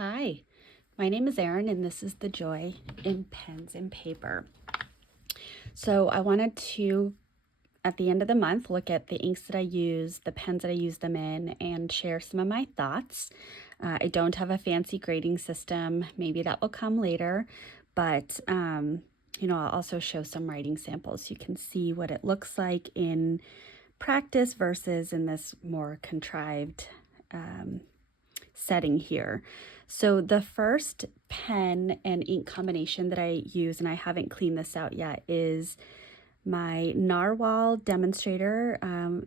Hi, my name is Erin and this is The Joy in Pens and Paper. So I wanted to, at the end of the month, look at the inks that I use, the pens that I use them in, and share some of my thoughts. I don't have a fancy grading system. Maybe that will come later, but I'll also show some writing samples so you can see what it looks like in practice versus in this more contrived setting here. So the first pen and ink combination that I use, and I haven't cleaned this out yet, is my Narwhal demonstrator.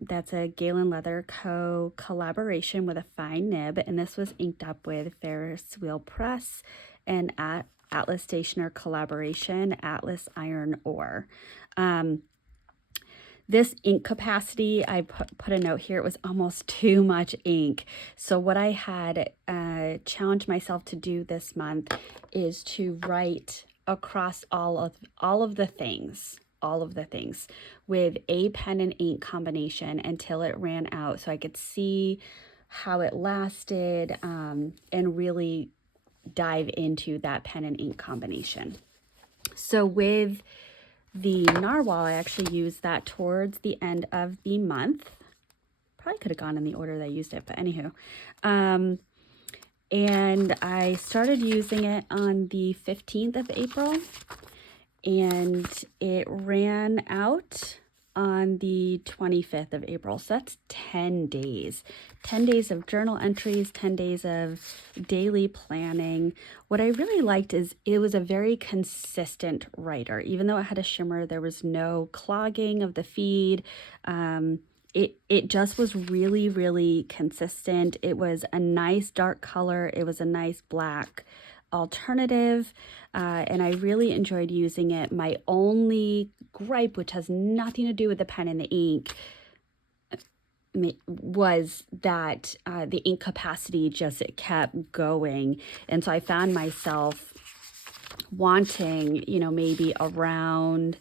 That's a Galen Leather Co. collaboration with a fine nib, and this was inked up with Ferris Wheel Press and Atlas Stationer collaboration, Atlas Iron Ore. This ink capacity, I put a note here, it was almost too much ink. So what I had challenged myself to do this month is to write across all of the things with a pen and ink combination until it ran out, so I could see how it lasted and really dive into that pen and ink combination. So with the Narwhal, I actually used that towards the end of the month. Probably could have gone in the order that I used it, but anywho. And I started using it on the 15th of April, and it ran out on the 25th of April. So that's 10 days. 10 days of journal entries, 10 days of daily planning. What I really liked is it was a very consistent writer. Even though it had a shimmer, there was no clogging of the feed. It just was really, really consistent. It was a nice dark color. It was a nice black alternative, and I really enjoyed using it. My only gripe, which has nothing to do with the pen and the ink, was that the ink capacity just kept going, and so I found myself wanting, maybe around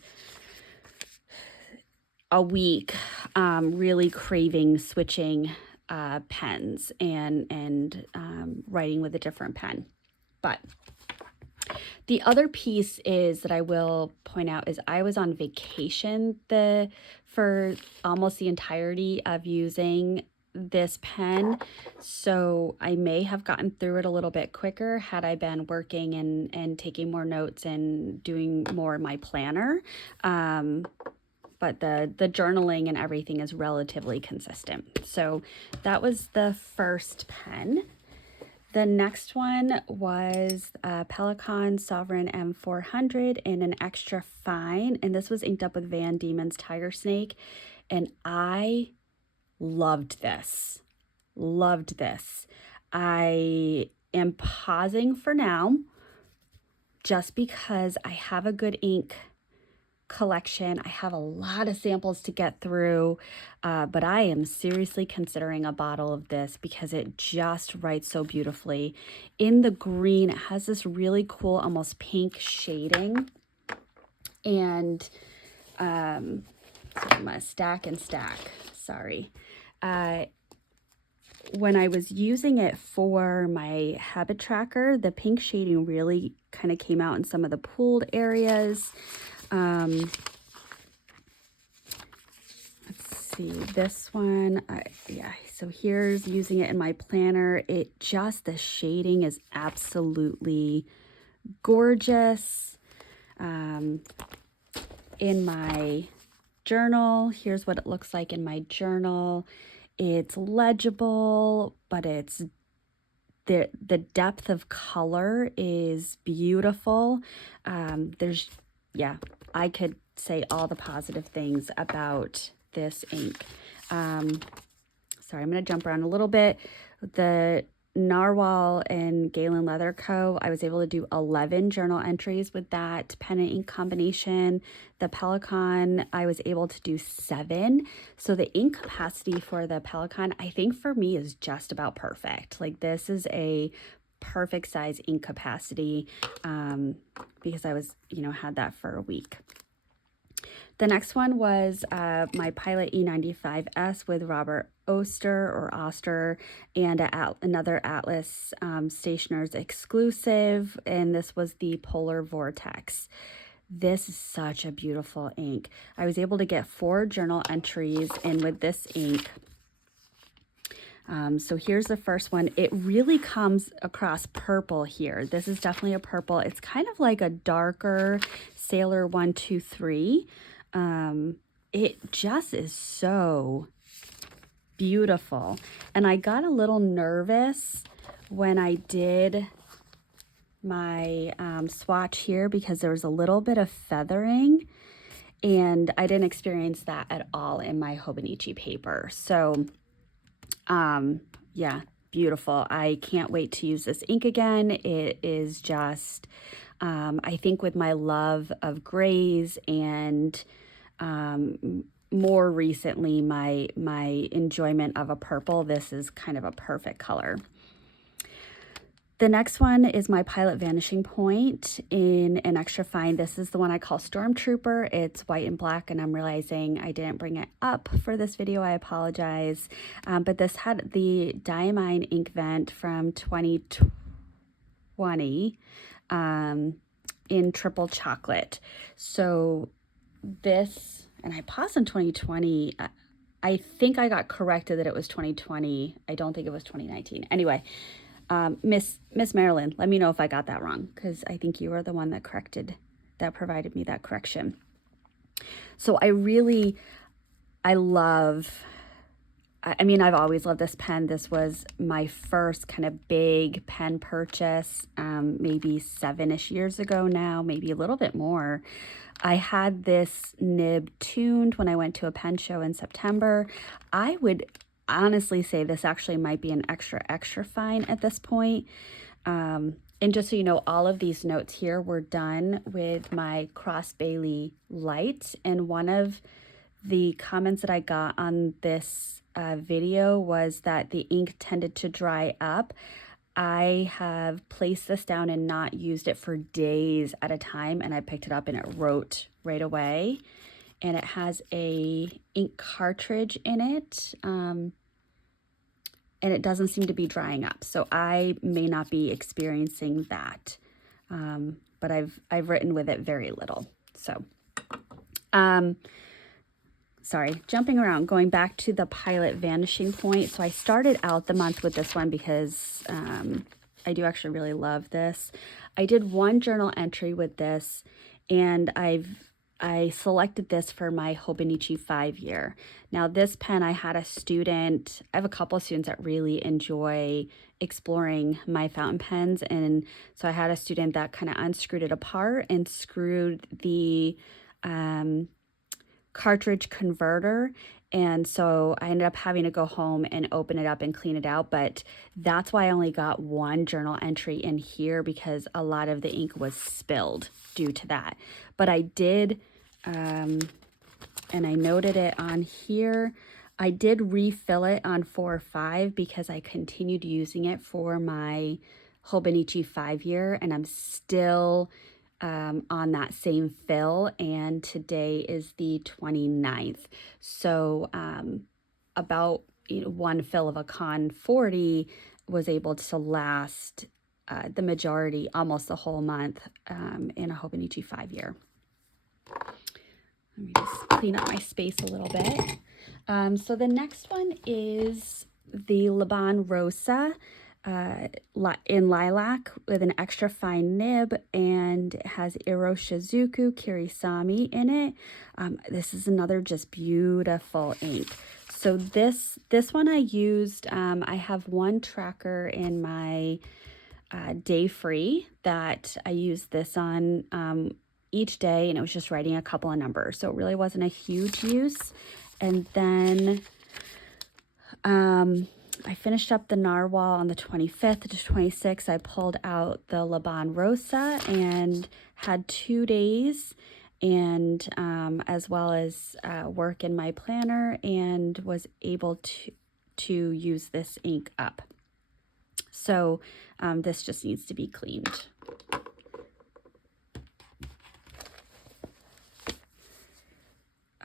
a week, really craving switching pens and writing with a different pen. But the other piece is that I will point out is I was on vacation for almost the entirety of using this pen, so I may have gotten through it a little bit quicker had I been working and taking more notes and doing more in my planner. But the journaling and everything is relatively consistent. So that was the first pen. The next one was Pelican Sovereign M400 in an extra fine, and this was inked up with Van Diemen's Tiger Snake, and I loved this. I am pausing for now just because I have a good ink collection. I have a lot of samples to get through, but I am seriously considering a bottle of this because it just writes so beautifully. In the green, it has this really cool, almost pink shading, and so I'm gonna stack and stack. Sorry. When I was using it for my habit tracker, the pink shading really kind of came out in some of the pooled areas. Let's see, this one, so here's using it in my planner. The shading is absolutely gorgeous. In my journal, here's what it looks like in my journal. It's legible, but it's the depth of color is beautiful. I could say all the positive things about this ink. Sorry, I'm going to jump around a little bit. The Narwhal and Galen Leather Co. I was able to do 11 journal entries with that pen and ink combination. The Pelican, I was able to do 7. So the ink capacity for the Pelican, I think for me is just about perfect. Like, this is a perfect size ink capacity because I was, had that for a week. The next one was my Pilot E95S with Robert Oster, and another Atlas Stationers exclusive, and this was the Polar Vortex. This is such a beautiful ink. I was able to get 4 journal entries in with this ink. So here's the first one. It really comes across purple here. This is definitely a purple. It's kind of like a darker Sailor 123. It just is so beautiful. And I got a little nervous when I did my swatch here because there was a little bit of feathering, and I didn't experience that at all in my Hobonichi paper. So yeah, beautiful. I can't wait to use this ink again. It is just, I think with my love of grays and more recently my enjoyment of a purple, this is kind of a perfect color. The next one is my Pilot Vanishing Point in an extra fine. This is the one I call Stormtrooper. It's white and black, and I'm realizing I didn't bring it up for this video. I apologize. But this had the Diamine ink vent from 2020 in triple chocolate. So this, and I paused in 2020. I think I got corrected that it was 2020. I don't think it was 2019. Anyway. Miss Marilyn, let me know if I got that wrong, because I think you were the one that provided me that correction. So I love, I mean, I've always loved this pen. This was my first kind of big pen purchase, maybe 7-ish years ago now, maybe a little bit more. I had this nib tuned when I went to a pen show in September. I would honestly say this actually might be an extra fine at this point. And just so you know, all of these notes here were done with my Cross Bailey light. And one of the comments that I got on this video was that the ink tended to dry up. I have placed this down and not used it for days at a time, and I picked it up and it wrote right away. And it has a ink cartridge in it, and it doesn't seem to be drying up. So I may not be experiencing that, but I've written with it very little. So, sorry, jumping around, going back to the Pilot Vanishing Point. So I started out the month with this one because I do actually really love this. I did one journal entry with this, and I selected this for my Hobonichi 5-year. Now this pen, I had a student, I have a couple of students that really enjoy exploring my fountain pens, and so I had a student that kind of unscrewed it apart and screwed the cartridge converter, and so I ended up having to go home and open it up and clean it out. But that's why I only got one journal entry in here, because a lot of the ink was spilled due to that. But I did, and I noted it on here, I did refill it on 4 or 5 because I continued using it for my Hobonichi 5-year, and I'm still on that same fill, and today is the 29th. So about one fill of a Con 40 was able to last the majority, almost the whole month, in a Hobonichi 5-year. Let me just clean up my space a little bit. So the next one is the Laban Rosa in lilac with an extra fine nib, and it has Iroshizuku Kirisami in it. This is another just beautiful ink. So this one I used, I have one tracker in my day free that I used this on each day, and it was just writing a couple of numbers, so it really wasn't a huge use. And then I finished up the Narwhal on the 25th to 26th. I pulled out the Laban Rosa and had 2 days, and as well as work in my planner, and was able to use this ink up. So this just needs to be cleaned.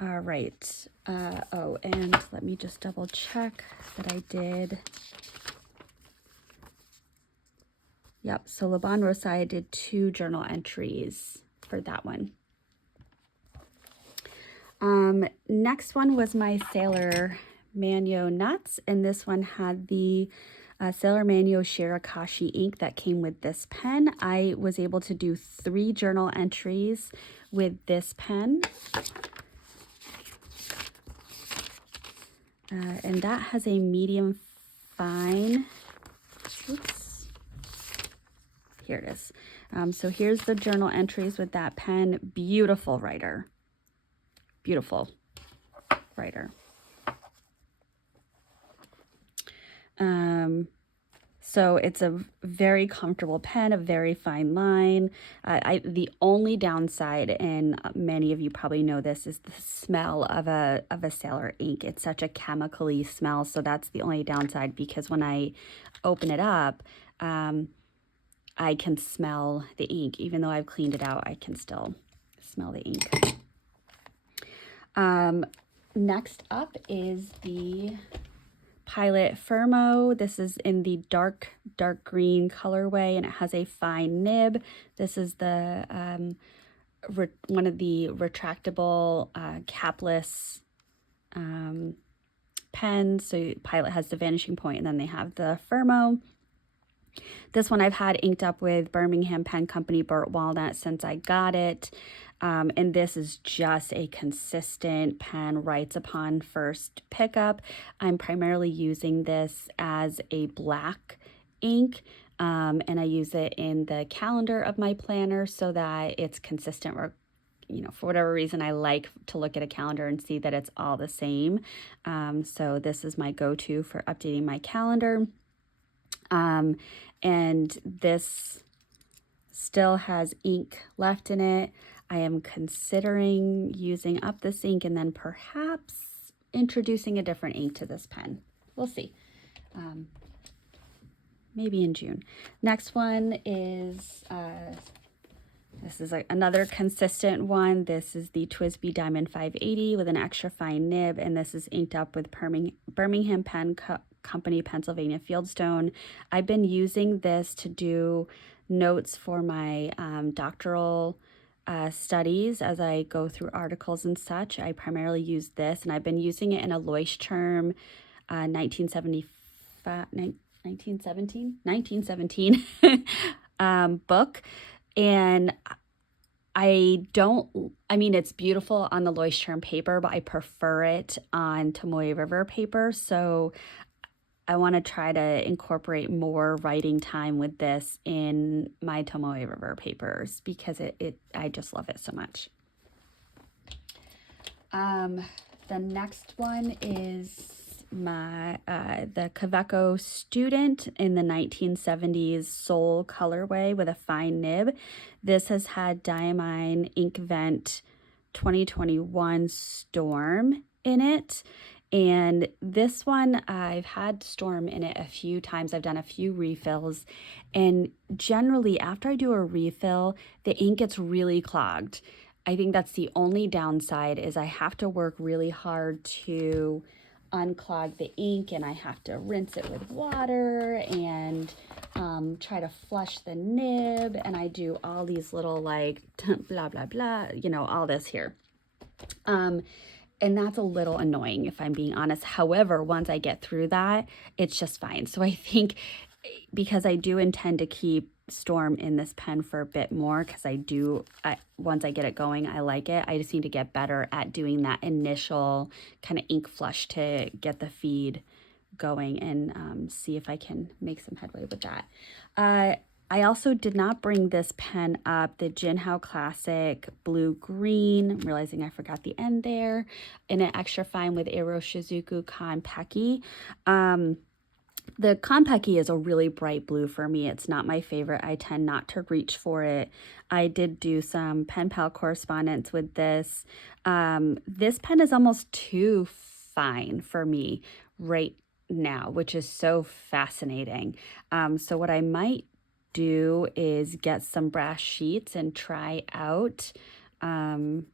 All right. Oh, and let me just double check that I did. Yep, so Le Bon Rosé, I did 2 journal entries for that one. Next one was my Sailor Manyo Nuts, and this one had the Sailor Manyo Shirakashi ink that came with this pen. I was able to do 3 journal entries with this pen. And that has a medium fine. Oops. Here it is. So here's the journal entries with that pen. Beautiful writer. Beautiful writer. So it's a very comfortable pen, a very fine line. The only downside, and many of you probably know this, is the smell of a Sailor ink. It's such a chemically smell, so that's the only downside, because when I open it up, I can smell the ink. Even though I've cleaned it out, I can still smell the ink. Next up is the Pilot Firmo. This is in the dark green colorway, and it has a fine nib. This is the one of the retractable capless pens. So Pilot has the Vanishing Point, and then they have the Firmo. This one I've had inked up with Birmingham Pen Company Burnt Walnut since I got it. And this is just a consistent pen, writes upon first pickup. I'm primarily using this as a black ink, and I use it in the calendar of my planner so that it's consistent. Or, you know, for whatever reason, I like to look at a calendar and see that it's all the same. So this is my go-to for updating my calendar. And this still has ink left in it. I am considering using up this ink and then perhaps introducing a different ink to this pen. We'll see. Maybe in June. Next one is, this is another consistent one. This is the TWSBI Diamond 580 with an extra fine nib, and this is inked up with Birmingham Pen Company Pennsylvania Fieldstone. I've been using this to do notes for my doctoral studies as I go through articles and such. I primarily use this, and I've been using it in a Leuchtturm 1917 book. And I mean, it's beautiful on the Leuchtturm paper, but I prefer it on Tomoe River paper. So I want to try to incorporate more writing time with this in my Tomoe River papers because I just love it so much. The next one is the Kaweco Student in the 1970s Soul colorway with a fine nib. This has had Diamine Inkvent 2021 Storm in it. And this one, I've had Storm in it a few times. I've done a few refills. And generally, after I do a refill, the ink gets really clogged. I think that's the only downside, is I have to work really hard to unclog the ink, and I have to rinse it with water and try to flush the nib. And I do all these little like blah, blah, blah, you know, all this here. And that's a little annoying, if I'm being honest. However, once I get through that, it's just fine. So I think because I do intend to keep Storm in this pen for a bit more, because once I get it going, I like it. I just need to get better at doing that initial kind of ink flush to get the feed going, and see if I can make some headway with that. I also did not bring this pen up, the Jinhao Classic Blue Green. I'm realizing I forgot the end there. In an extra fine with Eero Shizuku Konpeki. The Konpeki is a really bright blue for me. It's not my favorite. I tend not to reach for it. I did do some pen pal correspondence with this. This pen is almost too fine for me right now, which is so fascinating. So what I might do is get some brass sheets and try out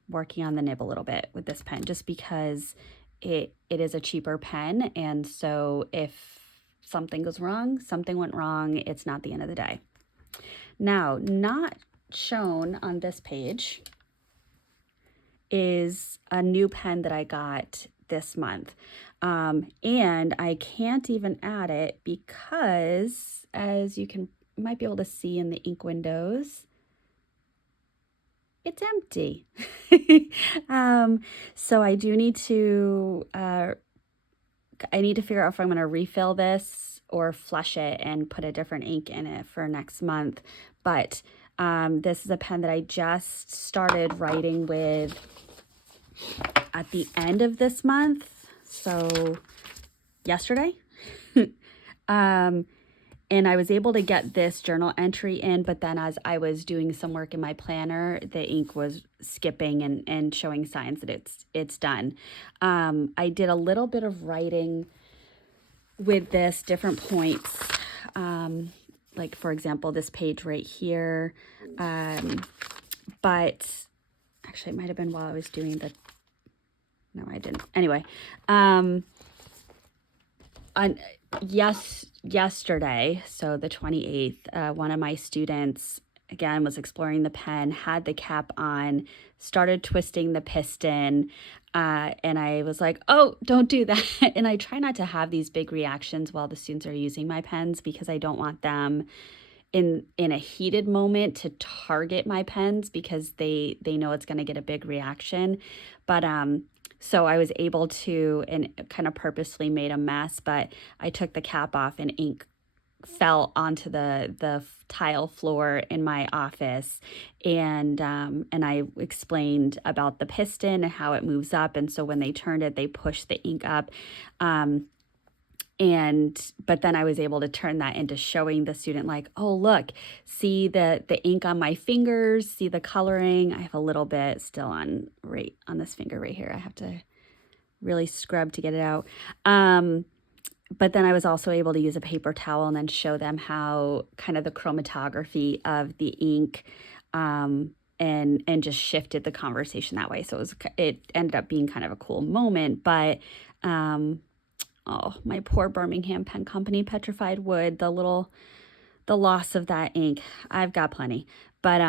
working on the nib a little bit with this pen, just because it is a cheaper pen. And so if something goes wrong, something went wrong, it's not the end of the day. Now, not shown on this page is a new pen that I got this month. And I can't even add it because, as you might be able to see in the ink windows, it's empty. So I do need to, I need to figure out if I'm going to refill this or flush it and put a different ink in it for next month. But this is a pen that I just started writing with at the end of this month. So yesterday. And I was able to get this journal entry in, but then as I was doing some work in my planner, the ink was skipping and showing signs that it's done. I did a little bit of writing with this, different points, like for example, this page right here. But actually it might have been while I was doing no, I didn't. Anyway, yesterday, so the 28th, one of my students, again, was exploring the pen, had the cap on, started twisting the piston, and I was like, oh, don't do that. And I try not to have these big reactions while the students are using my pens, because I don't want them in a heated moment to target my pens, because they know it's going to get a big reaction. But so I was able to, and kind of purposely made a mess, but I took the cap off and ink fell onto the tile floor in my office. And I explained about the piston and how it moves up. And so when they turned it, they pushed the ink up. But then I was able to turn that into showing the student, like, oh, look, see the ink on my fingers, see the coloring. I have a little bit still on this finger right here. I have to really scrub to get it out. But then I was also able to use a paper towel and then show them how kind of the chromatography of the ink, and just shifted the conversation that way. So it ended up being kind of a cool moment. But oh, my poor Birmingham Pen Company petrified wood, the loss of that ink. I've got plenty. But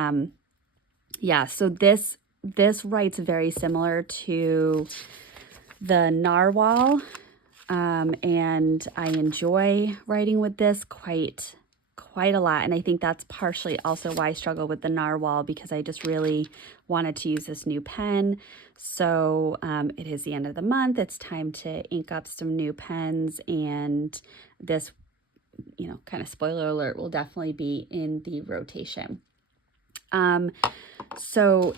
yeah, so this writes very similar to the Narwhal, and I enjoy writing with this quite a lot. And I think that's partially also why I struggle with the Narwhal, because I just really wanted to use this new pen. So it is the end of the month. It's time to ink up some new pens, and this, kind of spoiler alert, will definitely be in the rotation. So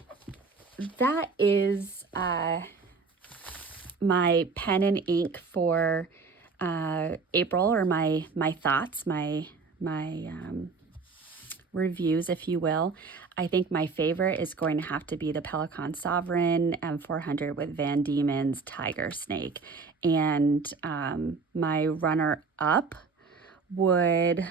that is my pen and ink for April, or my thoughts, my reviews, if you will. I think my favorite is going to have to be the Pelican Sovereign M400 with Van Diemen's Tiger Snake. And my runner-up would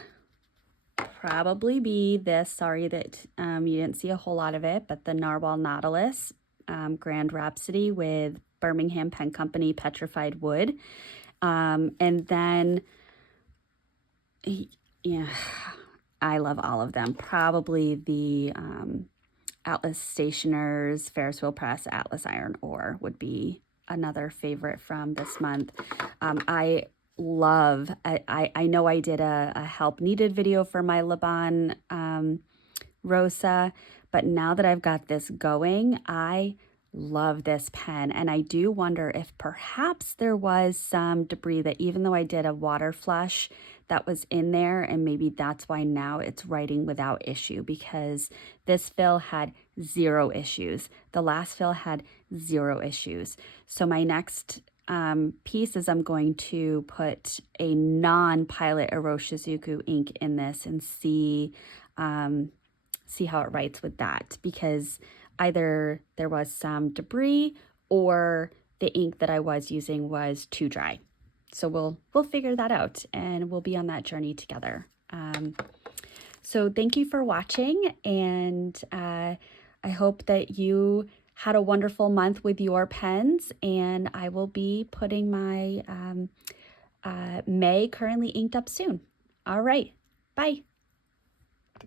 probably be this. Sorry that you didn't see a whole lot of it, but the Narwhal Nautilus Grand Rhapsody with Birmingham Pen Company petrified wood. And then, yeah, I love all of them. Probably the Atlas Stationers Ferris Wheel Press Atlas Iron Ore would be another favorite from this month. I know I did a help needed video for my Laban Rosa, but now that I've got this going, I love this pen. And I do wonder if perhaps there was some debris that, even though I did a water flush, that was in there, and maybe that's why now it's writing without issue, because this fill had 0 issues. The last fill had 0 issues. So my next piece is I'm going to put a non-Pilot Iroshizuku ink in this and see how it writes with that, because either there was some debris or the ink that I was using was too dry. So we'll figure that out, and we'll be on that journey together. So thank you for watching, and I hope that you had a wonderful month with your pens, and I will be putting my May currently inked up soon. All right, bye.